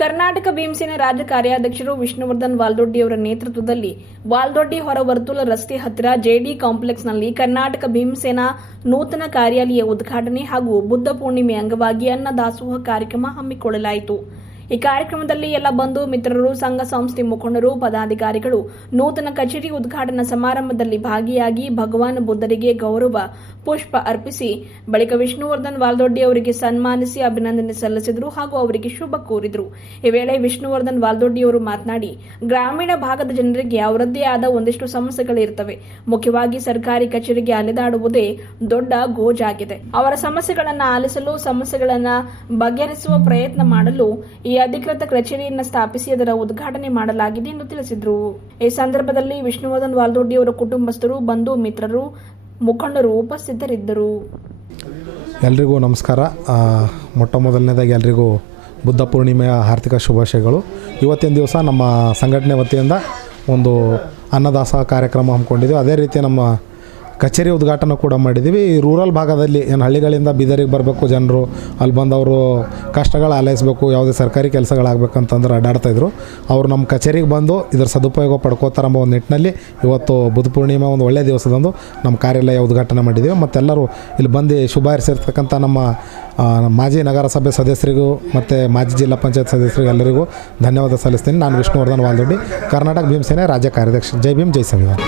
ಕರ್ನಾಟಕ ಭೀಮಸೇನೆ ರಾಜ್ಯ ಕಾರ್ಯಾಧ್ಯಕ್ಷರು ವಿಷ್ಣುವರ್ಧನ್ ವಾಲ್ದೊಡ್ಡಿಯವರ ನೇತೃತ್ವದಲ್ಲಿ ವಾಲ್ದೊಡ್ಡಿ ಹೊರವರ್ತುಲ ರಸ್ತೆ ಹತ್ತಿರ ಜೆಡಿ ಕಾಂಪ್ಲೆಕ್ಸ್ನಲ್ಲಿ ಕರ್ನಾಟಕ ಭೀಮಸೇನಾ ನೂತನ ಕಾರ್ಯಾಲಯ ಉದ್ಘಾಟನೆ ಹಾಗೂ ಬುದ್ಧ ಪೂರ್ಣಿಮೆ ಅಂಗವಾಗಿ ಅನ್ನದಾಸೋಹ ಕಾರ್ಯಕ್ರಮ ಹಮ್ಮಿಕೊಳ್ಳಲಾಯಿತು. ಈ ಕಾರ್ಯಕ್ರಮದಲ್ಲಿ ಎಲ್ಲ ಬಂಧು ಮಿತ್ರರು, ಸಂಘ ಸಂಸ್ಥೆ ಮುಖಂಡರು, ಪದಾಧಿಕಾರಿಗಳು ನೂತನ ಕಚೇರಿ ಉದ್ಘಾಟನಾ ಸಮಾರಂಭದಲ್ಲಿ ಭಾಗಿಯಾಗಿ ಭಗವಾನ್ ಬುದ್ಧರಿಗೆ ಗೌರವ ಪುಷ್ಪ ಅರ್ಪಿಸಿ ಬಳಿಕ ವಿಷ್ಣುವರ್ಧನ್ ವಾಲ್ದೊಡ್ಡಿ ಅವರಿಗೆ ಸನ್ಮಾನಿಸಿ ಅಭಿನಂದನೆ ಸಲ್ಲಿಸಿದರು ಹಾಗೂ ಅವರಿಗೆ ಶುಭ ಕೋರಿದರು. ಈ ವೇಳೆ ವಿಷ್ಣುವರ್ಧನ್ ವಾಲ್ದೊಡ್ಡಿ ಅವರು ಮಾತನಾಡಿ, ಗ್ರಾಮೀಣ ಭಾಗದ ಜನರಿಗೆ ಅವರದ್ದೇ ಆದ ಒಂದಿಷ್ಟು ಸಮಸ್ಯೆಗಳಿರ್ತವೆ. ಮುಖ್ಯವಾಗಿ ಸರ್ಕಾರಿ ಕಚೇರಿಗೆ ಅಲೆದಾಡುವುದೇ ದೊಡ್ಡ ಗೋಜಾಗಿದೆ. ಅವರ ಸಮಸ್ಯೆಗಳನ್ನು ಆಲಿಸಲು, ಸಮಸ್ಯೆಗಳನ್ನು ಬಗೆಹರಿಸುವ ಪ್ರಯತ್ನ ಮಾಡಲು ಈ ಅಧಿಕೃತ ಕಚೇರಿಯನ್ನು ಸ್ಥಾಪಿಸಿ ಅದರ ಉದ್ಘಾಟನೆ ಮಾಡಲಾಗಿದೆ ಎಂದು ತಿಳಿಸಿದರು. ಈ ಸಂದರ್ಭದಲ್ಲಿ ವಿಷ್ಣುವರ್ಧನ್ ವಾಲ್ದೊಡ್ಡಿ ಅವರ ಕುಟುಂಬಸ್ಥರು, ಬಂಧು ಮಿತ್ರರು, ಮುಖಂಡರು ಉಪಸ್ಥಿತರಿದ್ದರು. ಎಲ್ರಿಗೂ ನಮಸ್ಕಾರ. ಮೊಟ್ಟ ಮೊದಲನೇದಾಗಿ ಎಲ್ರಿಗೂ ಬುದ್ಧ ಪೂರ್ಣಿಮೆಯ ಆರ್ಥಿಕ ಶುಭಾಶಯಗಳು. ಇವತ್ತಿನ ದಿವಸ ನಮ್ಮ ಸಂಘಟನೆ ವತಿಯಿಂದ ಒಂದು ಅನ್ನದಾಸೋಹ ಕಾರ್ಯಕ್ರಮ ಹಮ್ಮಿಕೊಂಡಿದ್ದೀವಿ. ಅದೇ ರೀತಿ ನಮ್ಮ ಕಚೇರಿ ಉದ್ಘಾಟನೆ ಕೂಡ ಮಾಡಿದ್ದೀವಿ. ಈ ರೂರಲ್ ಭಾಗದಲ್ಲಿ ಏನು ಹಳ್ಳಿಗಳಿಂದ ಬೀದರಿಗೆ ಬರಬೇಕು ಜನರು, ಅಲ್ಲಿ ಬಂದವರು ಕಷ್ಟಗಳು ಆಲೈಸಬೇಕು, ಯಾವುದೇ ಸರ್ಕಾರಿ ಕೆಲಸಗಳಾಗಬೇಕಂತಂದ್ರೆ ಅಡ್ಡಾಡ್ತಾಯಿದ್ರು. ಅವರು ನಮ್ಮ ಕಚೇರಿಗೆ ಬಂದು ಇದರ ಸದುಪಯೋಗ ಪಡ್ಕೋತಾರೆ ಎಂಬ ಒಂದು ನಿಟ್ಟಿನಲ್ಲಿ ಇವತ್ತು ಬುದ್ಧ ಪೂರ್ಣಿಮೆ ಒಂದು ಒಳ್ಳೆಯ ದಿವಸದಂದು ನಮ್ಮ ಕಾರ್ಯಾಲಯ ಉದ್ಘಾಟನೆ ಮಾಡಿದ್ದೀವಿ. ಮತ್ತೆಲ್ಲರೂ ಇಲ್ಲಿ ಬಂದು ಶುಭ ಹಾರೈಸಿರ್ತಕ್ಕಂಥ ನಮ್ಮ ಮಾಜಿ ನಗರಸಭೆ ಸದಸ್ಯರಿಗೂ ಮತ್ತು ಮಾಜಿ ಜಿಲ್ಲಾ ಪಂಚಾಯತ್ ಸದಸ್ಯರಿಗೂ ಎಲ್ಲರಿಗೂ ಧನ್ಯವಾದ ಸಲ್ಲಿಸ್ತೀನಿ. ನಾನು ವಿಷ್ಣುವರ್ಧನ್ ವಾಲ್ದೊಡ್ಡಿ, ಕರ್ನಾಟಕ ಭೀಮಸೇನೆ ರಾಜ್ಯ ಕಾರ್ಯಾಧ್ಯಕ್ಷ. ಜೈ ಭೀಮ್, ಜೈ ಸಂವಿಧಾನ.